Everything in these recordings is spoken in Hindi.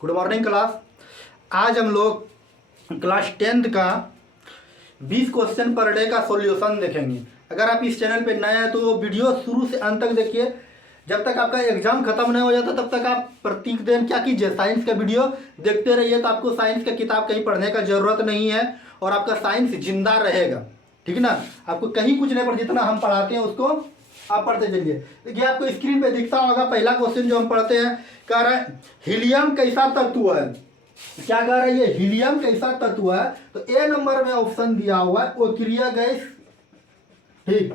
Good morning class. आज हम लोग क्लास 10th का 20 क्वेश्चन पर डे का सॉल्यूशन देखेंगे। अगर आप इस चैनल पे नए हैं तो वीडियो शुरू से अंत तक देखिए। जब तक आपका एग्जाम खत्म नहीं हो जाता तब तक आप प्रत्येक दिन क्या कीजिए, साइंस का वीडियो देखते रहिए। तो आपको साइंस का किताब कहीं पढ़ने का जरूरत नहीं है और आपका साइंस जिंदा रहेगा। ठीक है ना, आपको कहीं कुछ नहीं पढ़, जितना हम पढ़ाते हैं उसको आप पढ़ते चलिए। देखिए आपको स्क्रीन पे दिखता होगा पहला क्वेश्चन जो हम पढ़ते हैं, कह रहा है हीलियम कैसा तत्व है। क्या कह रहा है ये, हीलियम कैसा तत्व है। तो ए नंबर में ऑप्शन दिया हुआ है ओक्रिया गैस। ठीक,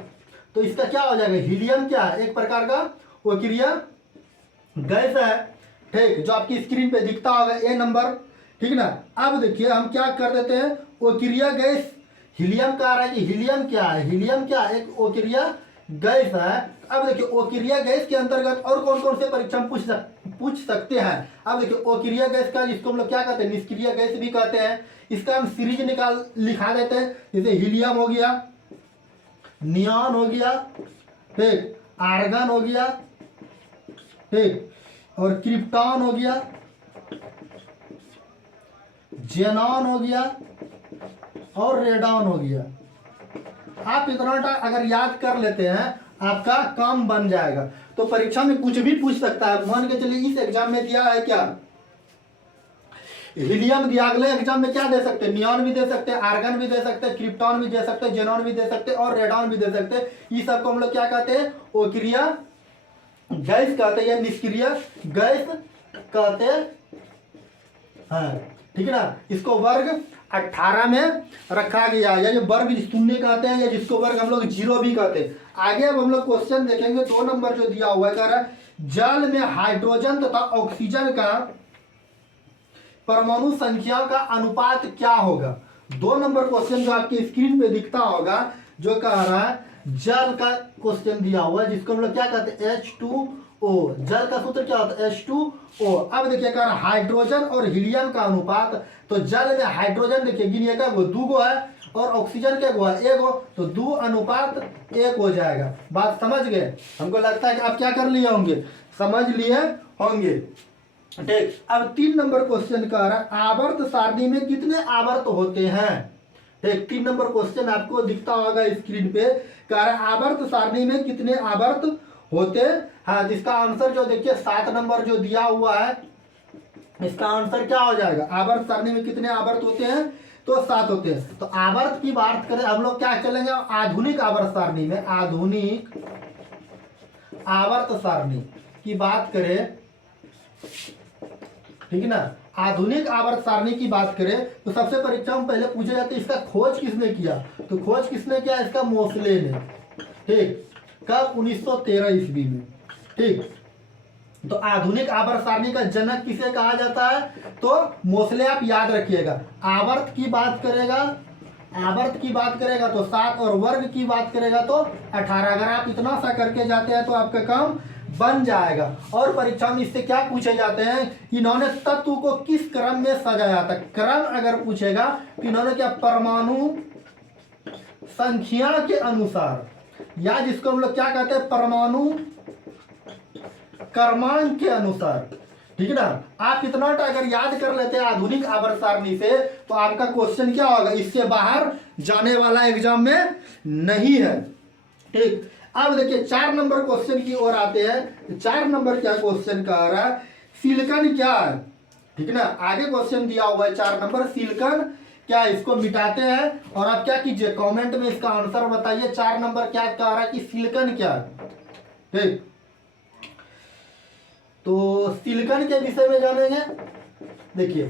तो इसका क्या हो जाएगा, हीलियम क्या है, एक प्रकार का ओक्रिया गैस है। ठीक, जो आपकी स्क्रीन पे दिखता होगा ए नंबर। ठीक ना, अब देखिए हम क्या कर देते हैं, ओक्रिया गैस हीलियम कह रहा है कि हीलियम क्या है, हीलियम क्या है, एक ओक्रिया गैस है। अब देखिए ओक्रिया गैस के अंतर्गत और कौन कौन से परीक्षा में पूछ सकते हैं। अब देखिए ओक्रिया गैस का, जिसको हम लोग क्या कहते हैं, निष्क्रिय गैस भी कहते हैं। इसका हम सीरीज लिखा देते हैं। जैसे हीलियम हो गया, नियॉन हो गया, ठीक, आर्गन हो गया, ठीक, और क्रिप्टॉन हो गया, जेनॉन हो गया और रेडॉन हो गया। आप इतना अगर याद कर लेते हैं आपका काम बन जाएगा। तो परीक्षा में कुछ भी पूछ सकता है। मान के चलिए इस एग्जाम में दिया है क्या, हीलियम दिया, अगले एग्जाम में क्या दे सकते हैं, नियॉन भी दे सकते हैं, आर्गन भी दे सकते हैं, क्रिप्टॉन भी दे सकते हैं, जेनॉन भी दे सकते हैं और रेडॉन भी दे सकते हैं। ये सबको हम लोग क्या कहते हैं, ओक्रिया गैस कहते हैं या निष्क्रिय गैस कहते हैं। ठीक है ना, इसको वर्ग 18 में रखा गया है, या जो वर्ग शून्य कहते हैं या जिसको वर्ग हम लोग 0 भी कहते हैं। आगे अब हम लोग क्वेश्चन देखेंगे। 2 नंबर जो दिया हुआ है, कह रहा है जल में हाइड्रोजन तथा ऑक्सीजन का परमाणु संख्या का अनुपात क्या होगा। 2 नंबर क्वेश्चन जो आपकी स्क्रीन पे दिखता होगा, जो कह रहा है जल का क्वेश्चन दिया हुआ है, जिसको हम लोग क्या कहते हैं, H2O। जल का सूत्र क्या होता है, H2O। अब देखिए कह रहा है हाइड्रोजन और हीलियम का अनुपात। तो जल में हाइड्रोजन देखिए गिनिए का 2 है और ऑक्सीजन के 1 हो, तो 2:1 हो जाएगा। बात समझ गए। हमको लगता है कि आप क्या कर लिए होंगे, समझ लिए होंगे। ठीक, अब 3 नंबर क्वेश्चन कह रहा है आवर्त सारणी में कितने आवर्त होते हैं। ठीक, 3 नंबर क्वेश्चन आपको दिखता होगा स्क्रीन पे, कह रहा है आवर्त सारणी में कितने आवर्त होते हैं। हाँ, जिसका आंसर जो देखिए 7 नंबर जो दिया हुआ है, इसका आंसर क्या हो जाएगा, आवर्त सारणी में कितने आवर्त होते हैं, तो 7 होते हैं। तो आवर्त की बात करें हम लोग क्या चलेंगे, आधुनिक आवर्त सारणी में, आधुनिक आवर्त सारणी की बात करें, ठीक है ना, आधुनिक आवर्त सारणी की बात करें तो सबसे परीक्षा में पहले पूछे जाते हैं इसका खोज किसने किया। तो खोज किसने किया, इसका मोसले ने। ठीक, कब, 1913 ईस्वी में। ठीक, तो आधुनिक आवर्त सारणी का जनक किसे कहा जाता है, तो मोसले। आप याद रखिएगा। आवर्त की बात करेगा, आवर्त की बात करेगा तो 7 और वर्ग की बात करेगा तो 18। अगर आप इतना सा करके जाते हैं तो आपका काम बन जाएगा। और परीक्षा में इससे क्या पूछे जाते हैं, इन्होंने तत्व को किस क्रम में सजाया था। क्रम अगर पूछेगा तो इन्होंने क्या, परमाणु संख्या के अनुसार, या जिसको हम लोग क्या कहते हैं, परमाणु क्रमांक के अनुसार। ठीक है ना, आप इतना अगर याद कर लेते हैं आधुनिक आवर्त सारणी से तो आपका क्वेश्चन क्या होगा, इससे बाहर जाने वाला एग्जाम में नहीं है। ठीक, अब देखिए 4 नंबर क्वेश्चन की ओर आते हैं। 4 नंबर क्या क्वेश्चन कह रहा है, सिलिकॉन क्या है। ठीक है ना, आगे क्वेश्चन दिया हुआ है 4 नंबर, सिलिकॉन क्या, इसको मिटाते हैं और आप क्या कीजिए, कमेंट में इसका आंसर बताइए। 4 नंबर क्या कह रहा है कि सिलिकॉन क्या है। ठीक, तो सिलिकॉन के विषय में जानेंगे। देखिए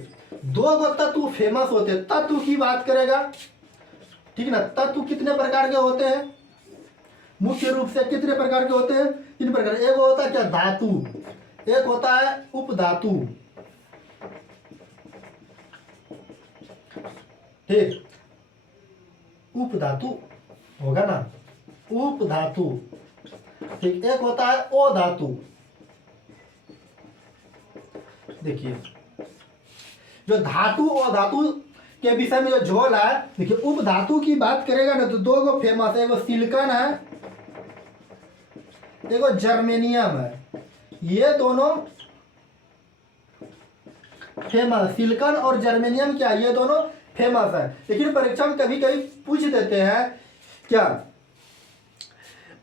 2 तत्व फेमस होते हैं, तत्व की बात करेगा। ठीक है ना, तत्व कितने प्रकार के होते हैं, मुख्य रूप से कितने प्रकार के होते हैं, 3 प्रकार। एक होता है क्या, धातु, एक होता है उपधातु। ठीक, उपधातु होगा ना, उपधातु। ठीक, एक होता है अधातु। देखिए जो धातु और धातु के विषय में जो झोल है, देखिए उपधातु की बात करेगा ना तो 2 फेमस है, एक सिलिकॉन है, एक जर्मेनियम है। ये दोनों फेमस। सिलिकॉन और जर्मेनियम क्या, ये दोनों फेमस है। लेकिन परीक्षा में कभी कभी पूछ देते हैं क्या,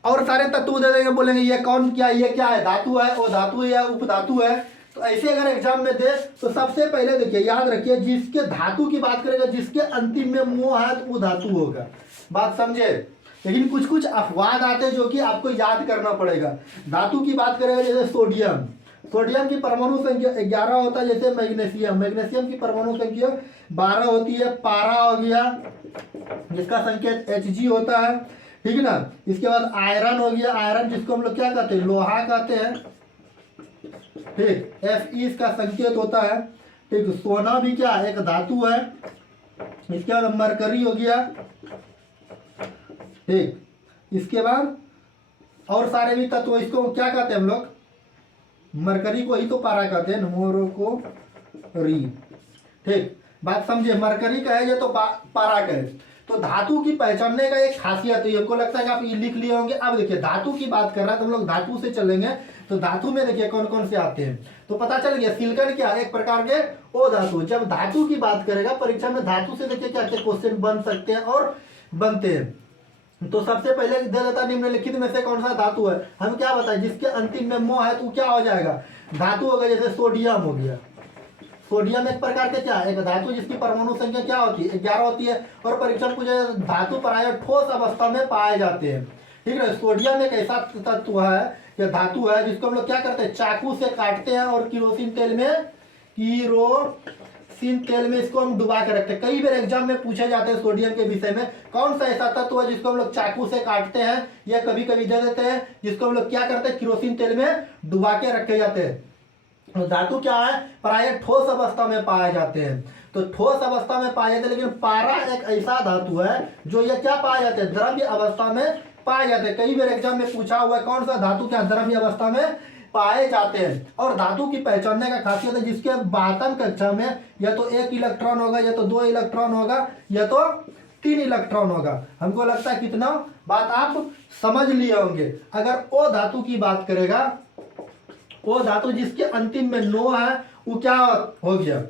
और सारे तत्व दे देंगे, बोलेंगे ये कौन क्या, ये क्या है, धातु है, वो धातु है या उपधातु है। तो ऐसे अगर एग्जाम में दे तो सबसे पहले देखिए याद रखिए, जिसके धातु की बात करेगा, जिसके अंतिम में मोह है तो वो धातु होगा। बात समझे। लेकिन कुछ कुछ अपवाद आते हैं जो कि आपको याद करना पड़ेगा। धातु की बात करेगा जैसे सोडियम, सोडियम की परमाणु संख्या 11 होता है। जैसे मैग्नीशियम, मैग्नीशियम की परमाणु संख्या 12 होती है। पारा हो गया जिसका संकेत Hg होता है, ठीक है ना। इसके बाद आयरन हो गया, आयरन जिसको हम लोग क्या कहते हैं, लोहा कहते हैं, ठीक। Fe इसका संकेत होता है, ठीक। सोना भी क्या एक धातु है। इसके बाद मरकरी हो गया, ठीक। इसके बाद और सारे भी तत्व, इसको क्या कहते हैं हम लोग, मरकरी को ही तो पारा कहते हैं, मोरकरी, ठीक। बात समझे। मरकरी कहे तो पारा कहे। तो धातु की पहचानने का एक खासियत है, हमको लगता है कि आप ये लिख लिए होंगे। अब देखिए धातु की बात कर रहा है तो हम लोग धातु से चलेंगे। तो धातु में देखिए कौन कौन से आते हैं, तो पता चल गया सिलिकॉन क्या एक प्रकार के ओ धातु। जब धातु की बात करेगा परीक्षा में, धातु से देखिए क्या क्या क्वेश्चन बन सकते हैं और बनते हैं। तो सबसे पहले दे देता निम्नलिखित में से कौन सा धातु है, हम क्या बताएं, जिसके अंतिम में मोह है तो क्या हो जाएगा, धातु हो गया। जैसे सोडियम हो गया, सोडियम एक प्रकार के क्या एक धातु जिसकी परमाणु संख्या क्या होती है 11 होती है। और परीक्षा में पूछे धातु प्रायः ठोस अवस्था में पाए जाते हैं, ठीक है। सोडियम एक ऐसा तत्व है या धातु है जिसको हम लोग क्या करते हैं, चाकू से काटते हैं और केरोसिन तेल में इसको हम डुबा के रखते हैं। कई बार एग्जाम में पूछे जाते हैं सोडियम के विषय में, कौन सा ऐसा तत्व है जिसको हम लोग चाकू से काटते हैं या कभी कभी दे देते हैं जिसको हम लोग क्या करते हैं, केरोसिन तेल में डुबा के रखे जाते हैं। तो धातु क्या है, प्रायः ठोस अवस्था में पाए जाते हैं। तो ठोस अवस्था में पाए जाते हैं। लेकिन पारा एक ऐसा धातु है जो ये क्या पाए जाते हैं, द्रव्य अवस्था में पाए जाते हैं। कई बार एग्जाम में पूछा हुआ है कौन सा धातु क्या द्रव्य अवस्था में पाए जाते हैं। और धातु की पहचानने का खासियत है जिसके 12वीं कक्षा में या तो 1 इलेक्ट्रॉन होगा या तो 2 इलेक्ट्रॉन होगा या तो 3 इलेक्ट्रॉन होगा। हमको लगता है कितना बात आप समझ लिए होंगे। अगर ओ धातु की बात करेगा, वो धातु जिसके अंतिम में नो है वो क्या हो गया,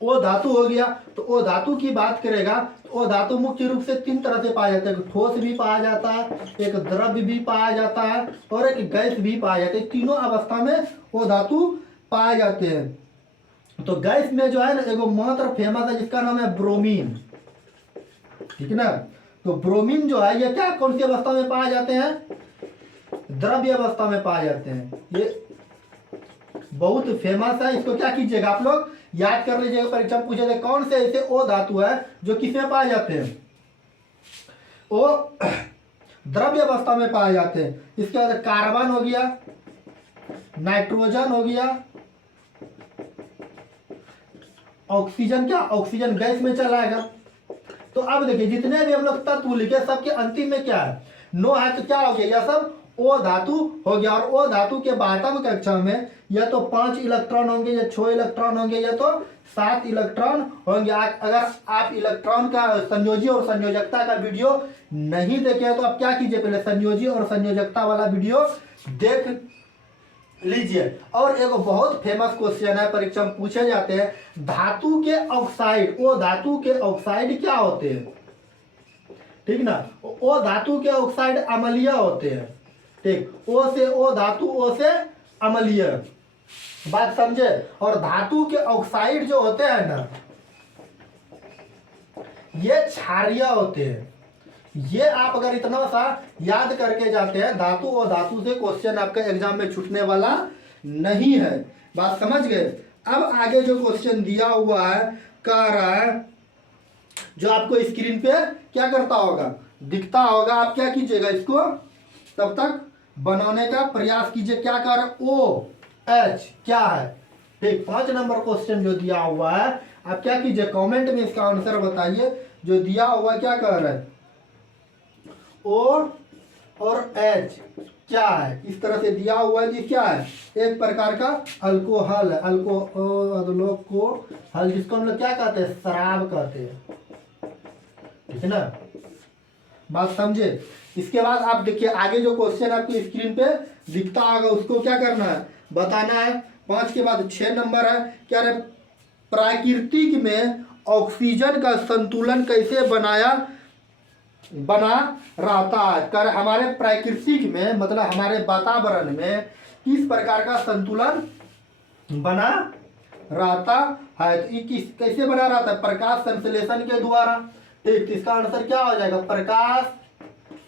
वो धातु हो गया। तो वो धातु की बात करेगा तो वो धातु मुख्य रूप से 3 तरह से पाया जाता है। एक ठोस भी पाया जाता है, एक द्रव्य भी पाया जाता है और एक गैस भी पाया जाता है। तीनों अवस्था में वो धातु पाए जाते हैं। तो गैस में जो है ना एगो मात्र फेमस है जिसका नाम है ब्रोमीन, ठीक है ना। तो ब्रोमीन जो है ये क्या कौन सी अवस्था में पाए जाते हैं, द्रव्य अवस्था में पाए जाते हैं। ये बहुत फेमस है, इसको क्या कीजिएगा आप लोग याद कर लीजिएगा। परीक्षा पूछे थे कौन से ऐसे ओ धातु है जो किसमें पाए जाते हैं, वो द्रव्य अवस्था में पाए जाते हैं। इसके बाद कार्बन हो गया, नाइट्रोजन हो गया, ऑक्सीजन क्या ऑक्सीजन गैस में चला आएगा। तो अब देखिए जितने भी हम लोग तत्व लिखे सबके अंतिम में क्या है, नो है। तो क्या हो गया, यह सब ओ धातु हो गया। और ओ धातु के 12वीं कक्षा में या तो 5 इलेक्ट्रॉन होंगे या 6 इलेक्ट्रॉन होंगे या तो 7 इलेक्ट्रॉन होंगे। अगर आप इलेक्ट्रॉन का संयोजी और संयोजकता का वीडियो नहीं देखे तो आप क्या कीजिए, पहले संयोजी और संयोजकता वाला वीडियो देख लीजिए। और एक बहुत फेमस क्वेश्चन है परीक्षा में पूछे जाते हैं, धातु के ऑक्साइड, ओ धातु के ऑक्साइड क्या होते हैं, ठीक ना। ओ धातु के ऑक्साइड अम्लीय होते हैं, ठीक। ओ से ओ धातु, ओ से अम्लीय, बात समझे। और धातु के ऑक्साइड जो होते हैं ना ये क्षारीय होते हैं। ये आप अगर इतना सा याद करके जाते हैं, धातु और धातु से क्वेश्चन आपका एग्जाम में छूटने वाला नहीं है। बात समझ गए। अब आगे जो क्वेश्चन दिया हुआ है कह रहा है, जो आपको स्क्रीन पे क्या करता होगा, दिखता होगा, आप क्या कीजिएगा इसको तब तक बनाने का प्रयास कीजिए। क्या कर OH क्या है, ठीक। 5 नंबर क्वेश्चन जो दिया हुआ है आप क्या कीजिए, कमेंट में इसका आंसर बताइए। जो दिया हुआ क्या कह रहा है, O और H क्या है, इस तरह से दिया हुआ है जी। क्या है, एक प्रकार का अल्कोहल है, अल्कोहल जिसको हम लोग क्या कहते हैं, शराब कहते हैं, ठीक है ना। बात समझे। इसके बाद आप देखिए आगे जो क्वेश्चन आपकी स्क्रीन पे दिखता होगा उसको क्या करना है, बताना है। 5 के बाद 6 नंबर है, क्या है, प्राकृतिक में ऑक्सीजन का संतुलन कैसे बना रहता है। कर हमारे प्राकृतिक में मतलब हमारे वातावरण में किस प्रकार का संतुलन बना रहता है। तो ये किस कैसे बना रहता है? प्रकाश संश्लेषण के द्वारा। ठीक, तो इसका आंसर क्या हो जाएगा? प्रकाश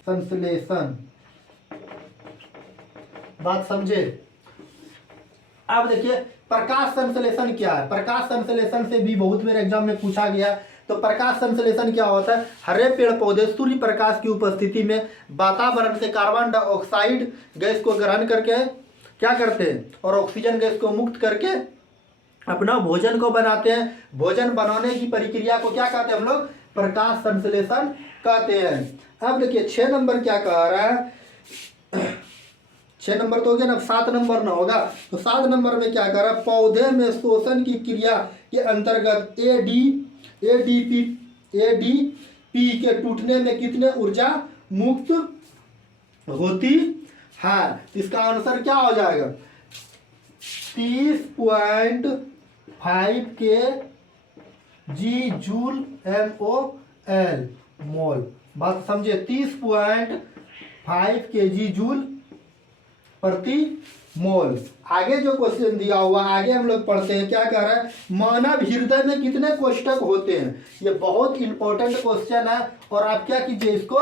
संश्लेषण। बात समझे? अब देखिए प्रकाश संश्लेषण क्या है। प्रकाश संश्लेषण से भी बहुत मेरे एग्जाम में पूछा गया। तो प्रकाश संश्लेषण क्या होता है? हरे पेड़ पौधे सूर्य प्रकाश की उपस्थिति में वातावरण से कार्बन डाइऑक्साइड गैस को ग्रहण करके क्या करते हैं और ऑक्सीजन गैस को मुक्त करके अपना भोजन को बनाते हैं। भोजन बनाने की प्रक्रिया को क्या कहते हैं हम लोग? प्रकाश संश्लेषण कहते हैं। अब देखिए 6 नंबर क्या कह रहा है? 6 नंबर तो हो गया ना, 7 नंबर ना होगा। तो 7 नंबर में क्या कह रहा है? पौधे में शोषण की क्रिया के अंतर्गत एडीपी के टूटने में कितने ऊर्जा मुक्त होती है? इसका आंसर क्या हो जाएगा? 30.5 के जी जूल MOL मोल। बात समझे? 30.5 के जी जूल प्रति मोल। आगे जो क्वेश्चन दिया हुआ आगे हम लोग पढ़ते हैं। क्या कह रहा है? मानव हृदय में कितने कोष्ठक होते हैं? ये बहुत इंपॉर्टेंट क्वेश्चन है और आप क्या कीजिए इसको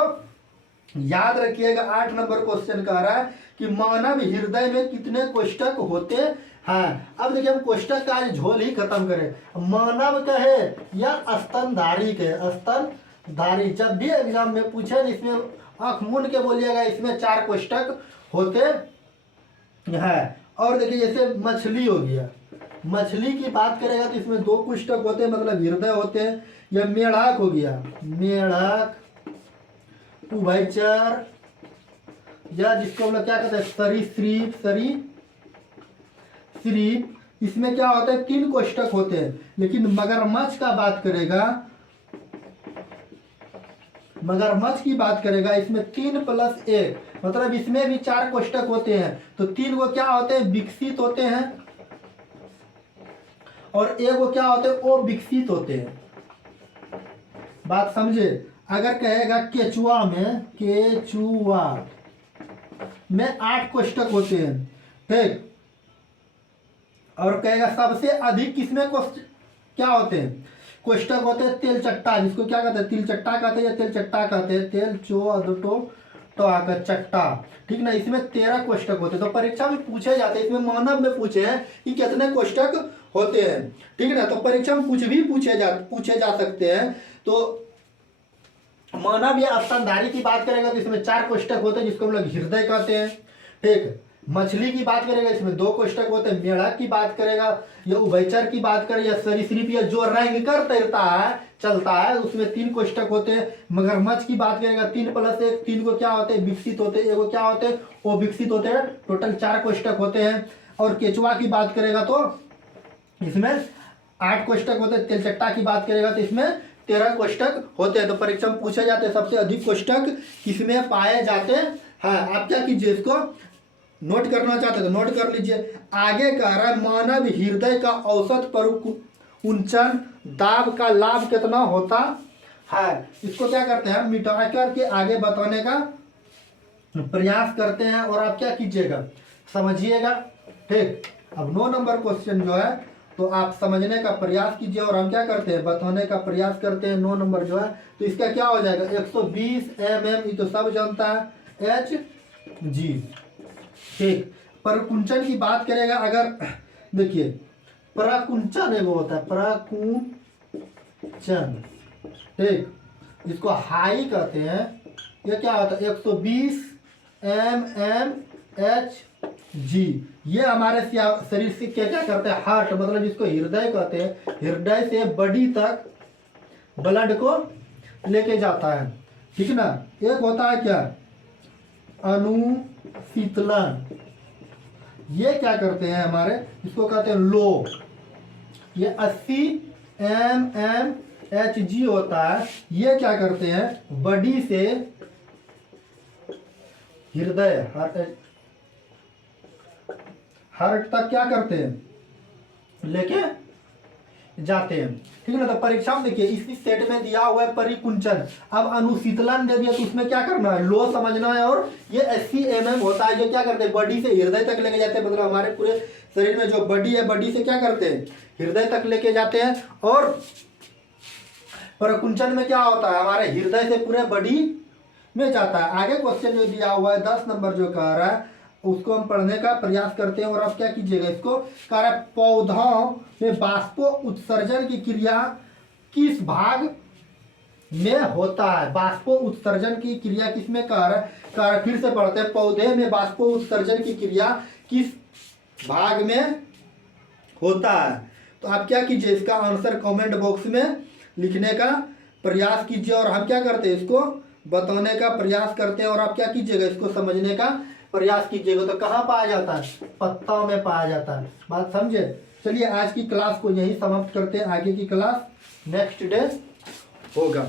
याद रखिएगा। 8 नंबर क्वेश्चन कह रहा है कि मानव हृदय में कितने कोष्ठक होते हैं। अब देखिए हम कोष्ठक का आज झोल ही खत्म करें। मानव कहे या स्तनधारी कहे? स्तनधारी। जब भी एग्जाम में पूछे इसमें आंख मूंद के बोलिएगा इसमें 4 कोष्ठक होते है। और देखिए जैसे मछली हो गया, मछली की बात करेगा तो इसमें 2 कोष्ठक होते हैं मतलब हृदय होते हैं। या मेढक हो गया, मेढक, उभयचर या जिसको हम लोग क्या कहते हैं सरीसृप। इसमें क्या होता है? 3 कोष्ठक होते हैं। लेकिन मगरमच्छ की बात करेगा इसमें 3+1 मतलब इसमें भी 4 कोष्ठक होते हैं। तो 3 को क्या होते हैं? विकसित होते हैं और 1 को क्या होते हैं? अविकसित होते हैं। बात समझे? अगर कहेगा केचुआ में 8 कोष्ठक होते हैं। ठीक, और कहेगा सबसे अधिक किसमें क्या होते हैं? कोष्ठक होते हैं तेलचट्टा, जिसको क्या कहते हैं? तिलचट्टा कहते हैं या तेलचट्टा कहते हैं। चट्टा। ठीक ना, इसमें 13 कोष्ठक होते हैं। तो परीक्षा में पूछे जाते हैं। इसमें मानव में पूछे हैं कि कितने कोष्ठक होते हैं। ठीक ना, तो परीक्षा में कुछ भी पूछे जा सकते हैं। तो मानव या स्तनधारी की बात करेगा तो इसमें 4 कोष्ठक होते हैं जिसको हम लोग हृदय कहते हैं। ठीक, मछली की बात करेगा इसमें 2 कोष्ठक होते हैं। मेढक की बात करेगा या उभयचर की बात करें या सरीसृप या जो रेंग कर तैरता है चलता है उसमें 3 कोष्ठक होते हैं। मगरमच्छ की बात करेगा 3+1, 3 को क्या होते हैं? विकसित होते हैं। 1 को क्या होते हैं? वो विकसित होते हैं। टोटल 4 कोष्ठक होते हैं। और केचुआ की बात करेगा तो इसमें 8 कोष्ठक होते हैं। तेलचट्टा की बात करेगा तो इसमें 13 कोष्ठक होते हैं। तो परीक्षा में पूछे जाते हैं सबसे अधिक कोष्ठक किसमें पाए जाते हैं। आप क्या कीजिए इसको नोट करना चाहते तो नोट कर लीजिए। आगे कह रहा है मानव हृदय का औसत परिकुंचन दाब का लाभ कितना होता है? इसको क्या करते हैं? मिटा करके आगे बताने का प्रयास करते हैं और आप क्या कीजिएगा समझिएगा। ठीक, अब 9 नंबर क्वेश्चन जो है तो आप समझने का प्रयास कीजिए और हम क्या करते हैं? बताने का प्रयास करते हैं। 9 नंबर जो है तो इसका क्या हो जाएगा? 120 mm, ये तो सब जानता है, Hg। ठीक, परकुंचन की बात करेगा अगर देखिए प्रकुंचन एगो होता है प्रकुंचन। ठीक, जिसको हाई कहते हैं। ये क्या होता है? 120 mmHg। ये हमारे शरीर से क्या क्या करते हैं? हार्ट मतलब जिसको हृदय कहते हैं, हृदय से बॉडी तक ब्लड को लेके जाता है। ठीक ना। एक होता है क्या? अनुशीतलन। ये क्या करते हैं हमारे? इसको कहते हैं लो। ये 80 mmHg होता है। ये क्या करते हैं? बॉडी से हृदय हार्ट तक क्या करते हैं? लेके जाते हैं। ठीक है ना। तो परीक्षा में देखिए इसी सेट में दिया हुआ है परिकुंचन। अब अनुशीतलन दे दिया तो उसमें क्या करना है, लो समझना है। और ये SCMM होता है जो क्या करते हैं, बॉडी से हृदय तक लेके जाते हैं। मतलब हमारे पूरे शरीर में जो बॉडी है, बॉडी से क्या करते हैं, हृदय तक लेके जाते हैं। और परिकुंचन में क्या होता है, हमारे हृदय से पूरे बॉडी में जाता है। आगे क्वेश्चन जो दिया हुआ है 10 नंबर जो कह रहा है उसको हम पढ़ने का प्रयास करते हैं। और आप क्या कीजिएगा, इसको कह रहा है पौधों में वाष्पो उत्सर्जन की क्रिया किस भाग में होता है। वाष्पो उत्सर्जन की क्रिया किस में कह रहा है, फिर से पढ़ते हैं। पौधे में वाष्पो उत्सर्जन की क्रिया किस भाग में होता है। तो आप क्या कीजिए, इसका आंसर कमेंट बॉक्स में लिखने का प्रयास कीजिए। और हम क्या करते हैं, इसको बताने का प्रयास करते हैं। और आप क्या कीजिएगा, इसको समझने का प्रयास कीजिएगा। तो कहाँ पाया जाता है, पत्तों में पाया जाता है। बात समझे। चलिए आज की क्लास को यही समाप्त करते हैं। आगे की क्लास नेक्स्ट डे होगा।